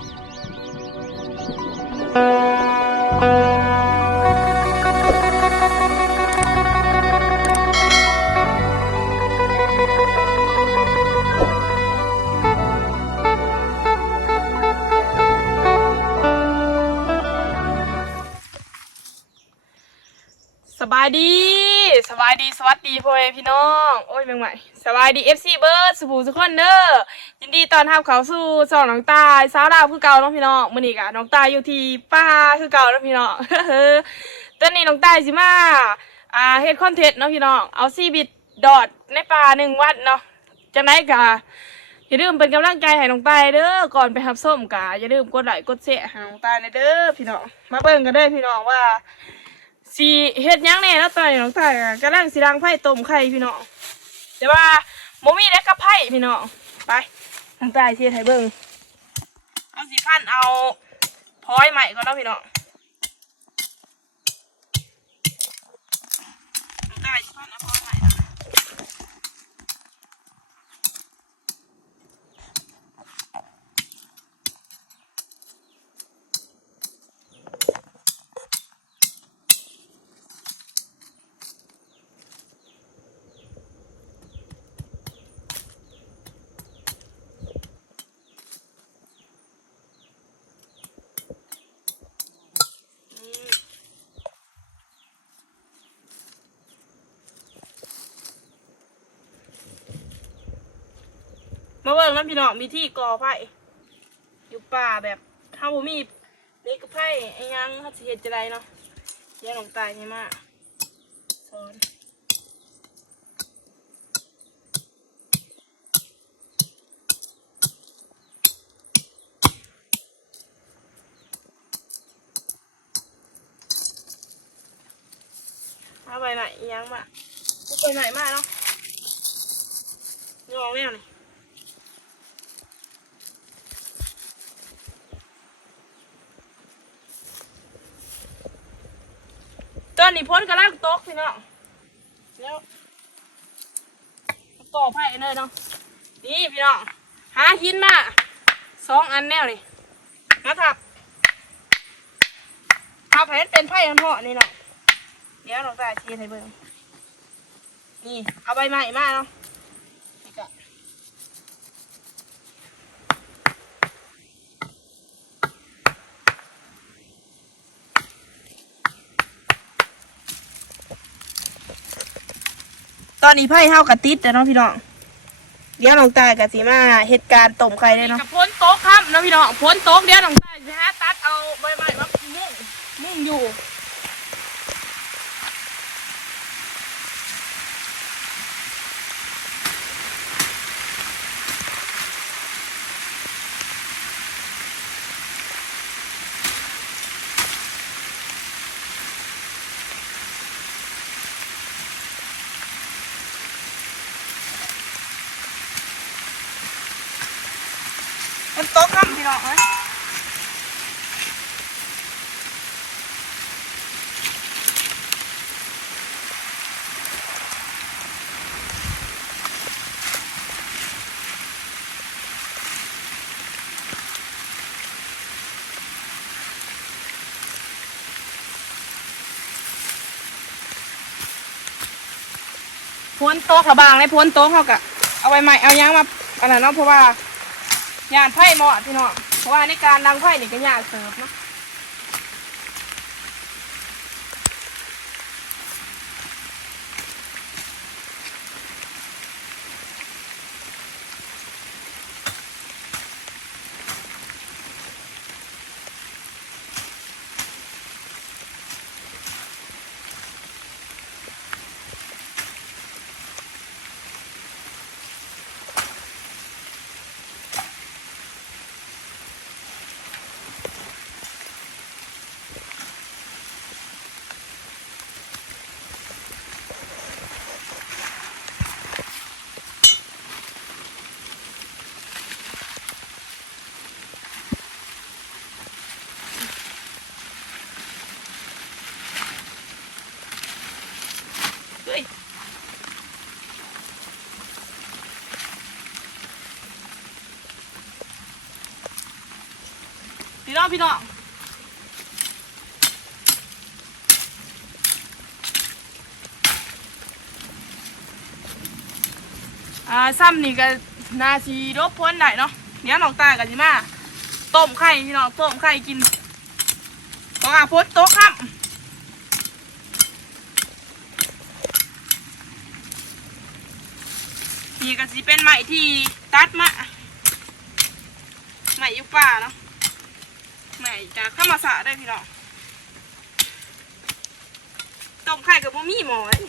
สบายดี สบายดีสวัสดีพ่อแม่พี่น้อง โอ้ยเมืองใหม่สบายดีเอฟซีเบิร์ดสุภูสุกคนเด้อยินดีตอนรับเขาสู่สองน้องตายสาวดาวคือเก่าน้องพี่น้องมื้อนี้กะน้องตายอยู่ที่ป่าคือเก่าน้องพี่น้องตอนนี้น้องตายสิมาอ่าเฮ็ดคอนเทนต์เนาะพี่น้องเอาซีบิดดอดในป่าหนึ่งวันเนาะจังไดกะอย่าลืมเป็นกำลังใจให้น้องตายเด้อก่อนไปรับส้มกะอย่าลืมกดไลค์กดแชร์ให้น้องตายเด้อพี่น้องมาเบิ่งกันเด้อพี่น้องว่า สีเฮ็ดหยังแน่แล้วตอนนี้น้องตายอะกำลังสีดังไผ่ต้มไข่พี่น้องแต่ว่าโมมี่และกับไผ่พี่น้องไปน้องตายเชียไทยเบิ่งเอาสีพันเอาพ้อยใหม่ก็แล้วพี่น้องน้องตายสีพันเอาพลอยใหม่นะอืม มาเบิ่งน้ำพี่น้องมีที่ก่อไผ่อยู่ป่าแบบถ้าบ่มีนี่ก็ไผ่ไอ้ยังเขาสิเฮ็ดจะไรเนาะยังน้องตายใช่มากสอนเอาไปไหนอีหยังมากูไปไหนมากเนาะงอแมวนี่ อนนี่พ้นกระลากโต๊ะพี่น้องแล้วก่อไผ่เลยเนาะนี่พี่น้องหาหินมาสองอันแนวนี่นะครับเอาแผ่นเป็นไผ่อันเหาะนี่เนาะเดี๋ยวเราจะชียร์ให้เบิ่งนี่เอาใบใหม่มาเนาะ ตอนนี้ไพ่เฮากระติดแต่เนาะพี่น้องเดี๋ยวน้องตายกับสีมาเหตุการณ์ต้มไข่เลยเนาะกับพ้นโต๊ะครับเนาะพี่น้องพ้นโต๊ะเดี๋ยวน้องตายจะหาตัดเอาใบใหม่มามุ่งมุ่งอยู่ มันโต๊ะครับพี่น้องเอ้ยพ้ นโต๊ะขบางเลยพ้นโต๊ะเขากะเอาไว้ใหม่เอายางมาอันนั้นเนาะเพราะว่ายานไผ่เหมาะพี่เนาะเพราะว่าในการดังไผ่นี่ก็ยากเสิร์ฟเนาะ พี่น้องพี่น้องอ่าซ้ำนี่ก็นาซีรบพ้นได้เนาะเนี้ยน้องตากันจิมาต้มไข่พี่น้องต้มไข่กินต้องอาพดโต๊ะครับนี่ก็สิเป็นใหม่ที่ตัดมาใหม่ยุป่าเนาะ ใหม่จากข้ามาสะได้พี่น้องต้มไข่กับบ่มีหมอเลย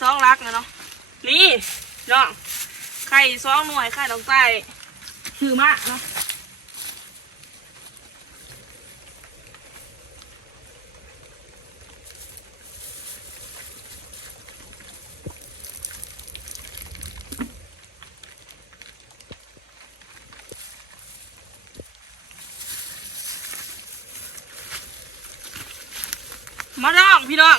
ซองรักนะเนาะนี่เนาะไข่ซองหน่วยไข่ดอกใต้คือมากเนาะมาลองพี่น้อง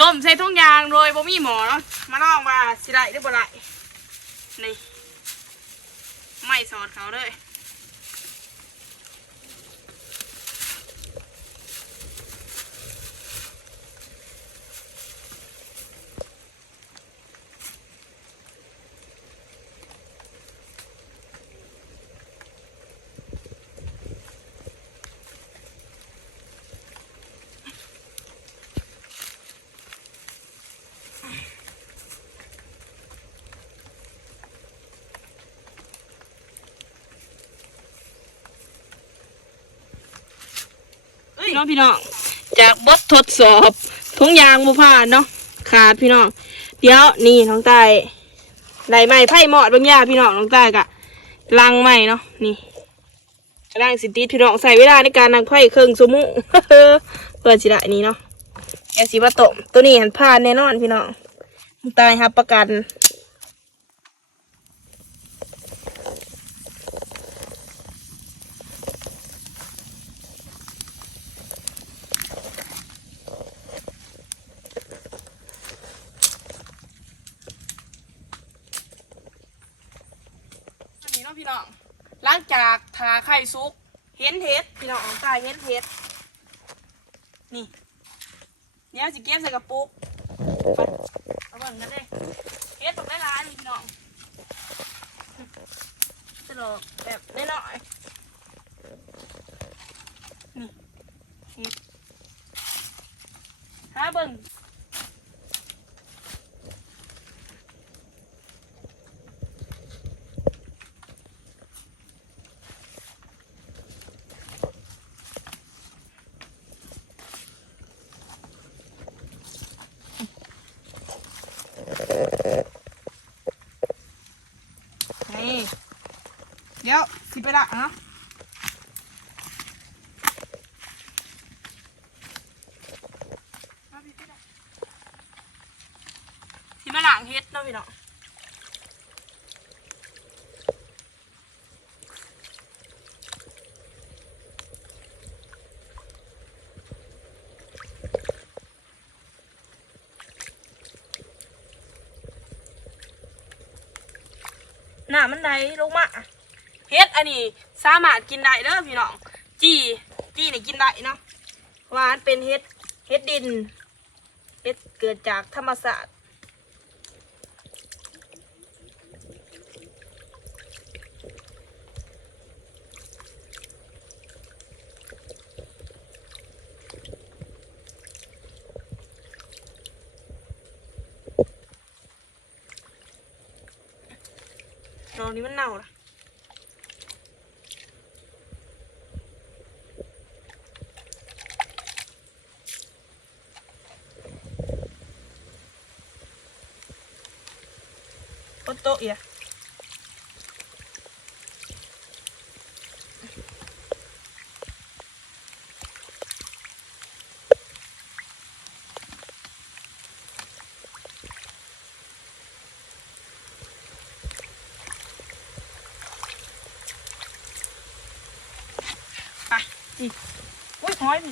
ต้มใส่ทุกอย่างโดยบ่มีหมอเนาะมาลองว่าสิได้หรือบ่ไรนี่ไม่สอดเขาเลย น้องพี่น้องจากบททดสอบทุกอย่างบุผ่านเนาะขาดพี่น้องเดี๋ยวนี่น้องใต้ไหลใหม่ไพ่หมอดบางอย่างพี่น้องน้องใต้กะลังใหม่เนาะนี่กระด้างสิติดพี่น้องใส่เวลาในการนังไพ่เครื่องสมุเพื่อสิได้นี้เนาะแกสิมาตมตัวนี้หันผ่านแน่นอนพี่น้องน้องใต้รับประกัน อันนี้เนาะ พี่น้องหลังจากทาไข่ซุก เห็นเห็ดพี่น้องตายเห็นเห็ดนี่เดี๋ยวสิเก็บใส่กระปุกไปเอาเบิ่งกันเลยเห็ดตกได้ร้านพี่น้องตลกแบบได้หน่อยๆนี่เห็ดหาเบิ่ง นี่เดี๋ยวสิ ไปละเนาะที่มาหลังเฮ็ดเนาะพี่เนาะน้ำมันไหลลงมา เฮ็ดอันนี้สามารถกินได้เด้อพี่น้องจีจีนี่กินได้เนาะว่าอันเป็นเฮ็ดเฮ็ดดินเฮ็ดเกิดจากธรรมศาสตร์ดอกนี้มันเน่าละ บนโต๊ะอีกไปจีอุ้ยห้อยพี่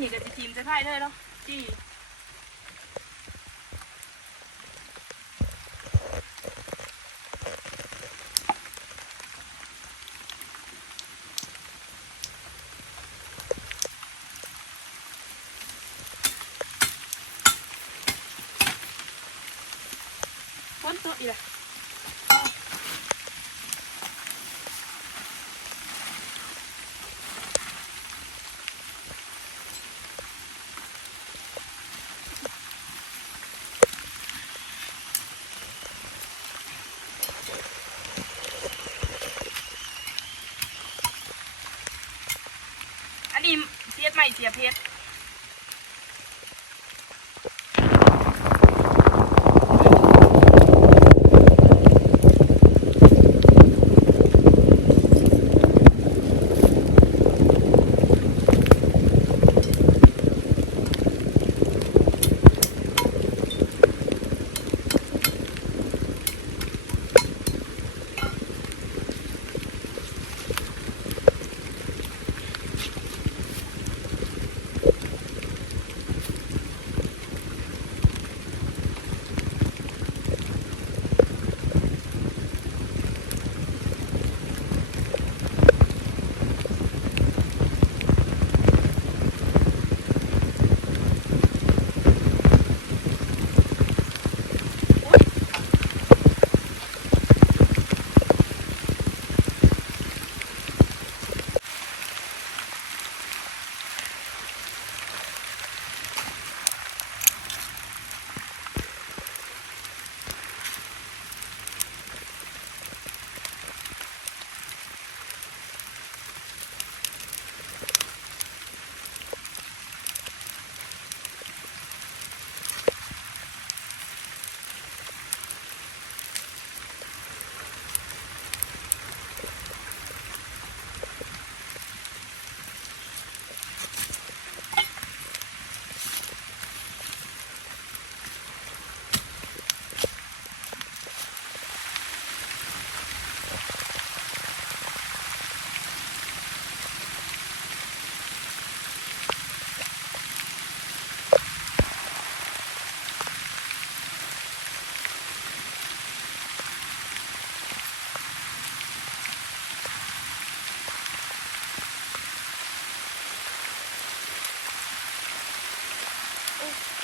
องห้อยห้อยใส่ห้อยนำท้องหน่อยห้อยนี่ก็จะทีมจะพ่ายเลยเนาะจี้พ้นตัวอีกแล้วอันนี้เสียดให ม่เสียเพชร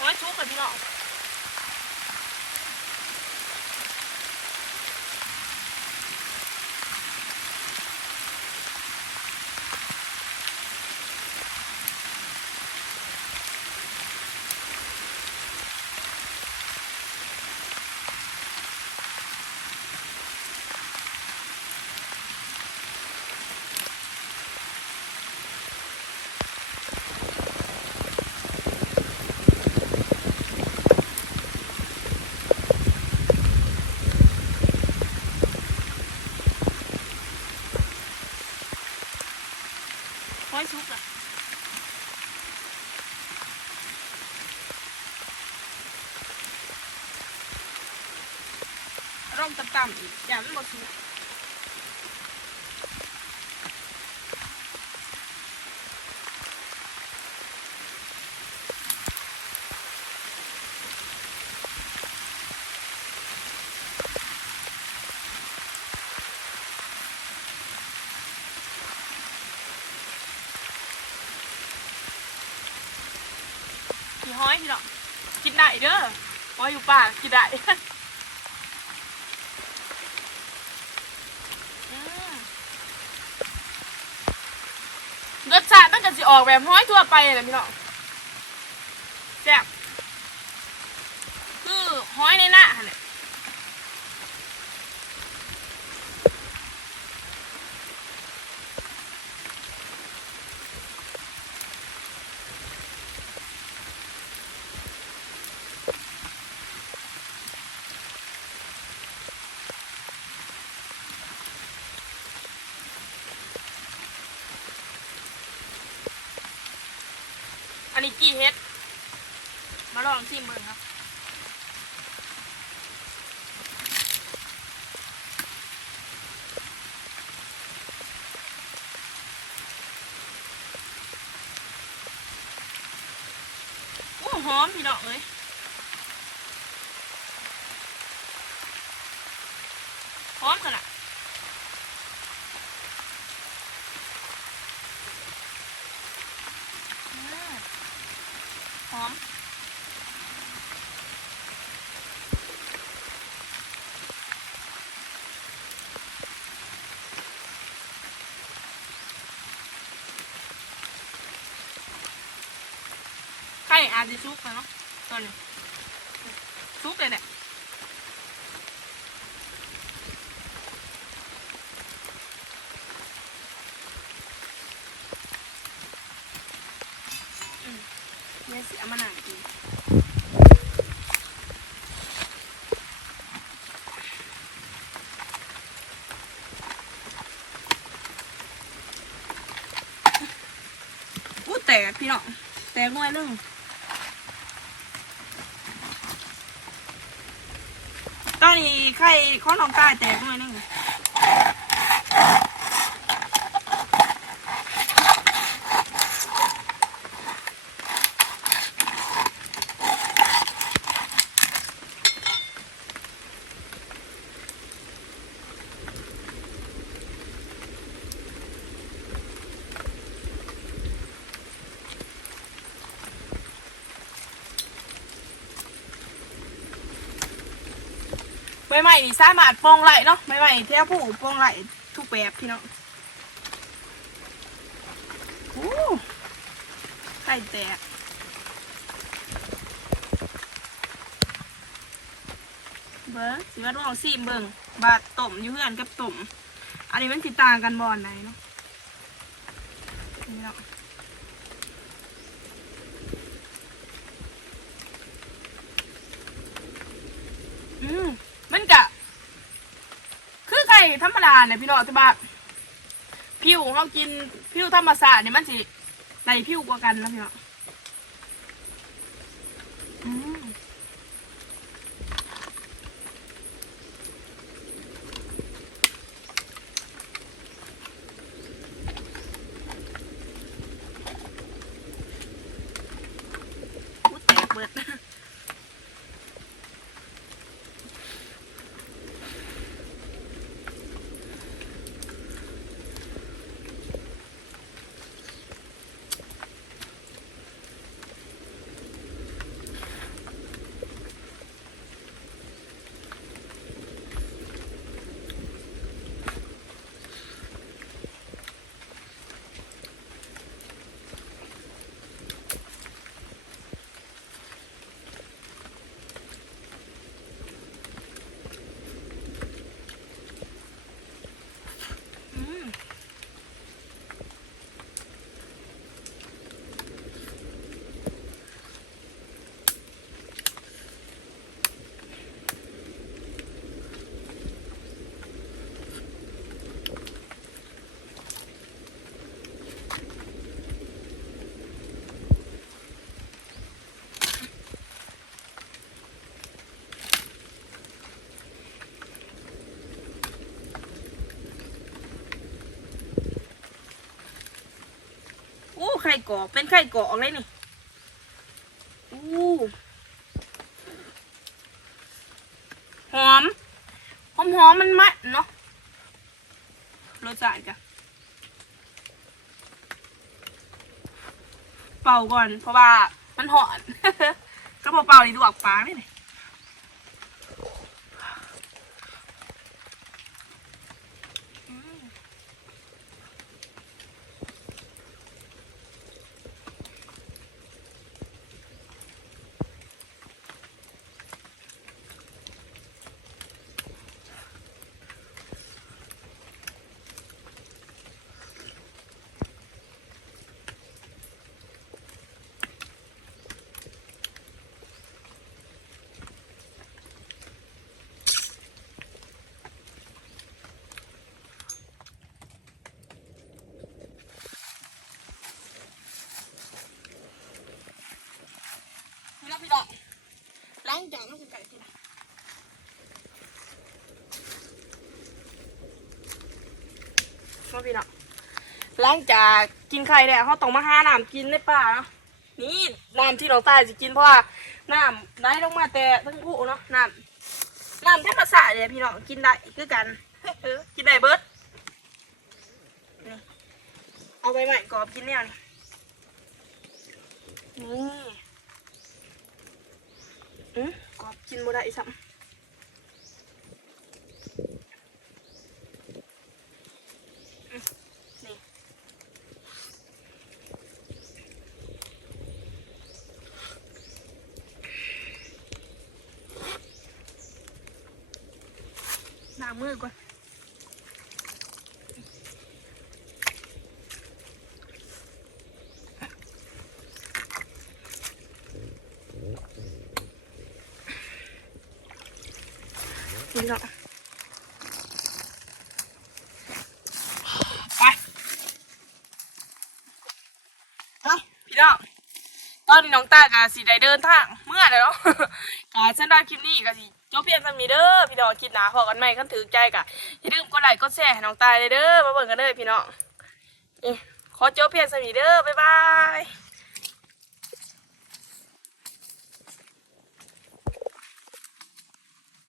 ห้อยชุกเลยพี่น้อง ค่อยชุบล่ะร่องต่ำๆอีกอย่างนั้นบ่ชุบ กินได้รสชาติมันก็จะออกแบบห้อยทั่วไปแหละพี่น้องแซ่บคือห้อยในหน้าเนี่ยหละอันนี้กี่เฮ็ด มาลองชิมเบิ่งครับ โอ้ หอมพี่น้องเลยหอมขนาดอืมหอม ไข่ อาจจะซุกนะเนาะตอนนี้ซุกเลยเนี่ยอืมเนี่ยเสียมาหนังกินอู้แตกพี่น้องแตกหน่อยนึง ตอนนี้ ไข่ข้อน้องตายแตกหน่อยนึง ใบใหม่นี่สามารถโปรงไหลเนาะใบใหม่เที่ยวผู้ปรงไหลทุกแบบพี่น้องโอ้ไข่แตกเบิ้งสิว่าต้องเอาซีมเบิ้งบาดต้มอยู่เพื่อนกับต้มอันนี้มันสิต่างกันบอนไหนเนาะนี่เนาะอืมมันกะคือไข่ ธรรมดาเนี่ยพี่น้องแต่ว่าผิวเรากินผิวธรรมศาสตร์เนี่ยมันสิในผิวกว่ากันนะพี่น้องอืมอู้แตกเบิด กรอกเป็นไข่กอกเลยนี่อู้หอมหอมหอมมันมันเนาะรสชาติจ้ะเป่าก่อนเพราะว่ามันหอน ก็พอเป่าดีดูออกฟ้าเลยนี่ นี่นะพี่ดอกล้างจานต้องกินไก่พี่นะมาพี่ดอกล้างจากกินไข่แล้วเขาต้องมาหาน้ำกินในป่าเนาะนี่น้ำที่เราใต้จะกินเพราะว่าน้ำได้ลงมาแต่ทั้งผู้เนาะน้ำน้ำธรรมชาติเนี่ยพี่น้องกินได้คือกันกินได้เบิดนี่เอาไปใหม่กรอบกินเนี่ยนี่นี่ อืมกอบกินบ่ได้ซ้ำอืมนี่ล้างมือก่อนนี่เนาะไปเอาพี่น้อง ต้ากาสีได้เดินทางเมื่อแล้วเนาะกาฉันได้คลิปนี้กาสิจบเพียงสมีเด้อพี่น้องคิดหนาพอกันไหมขันถือใจกะอย่าลืมกดไลค์กดแชร์ให้น้องตายเลยเด้อมาเบิ่งกันเด้อพี่น้องขอจบเพียงสมีเด้อบ๊ายบาย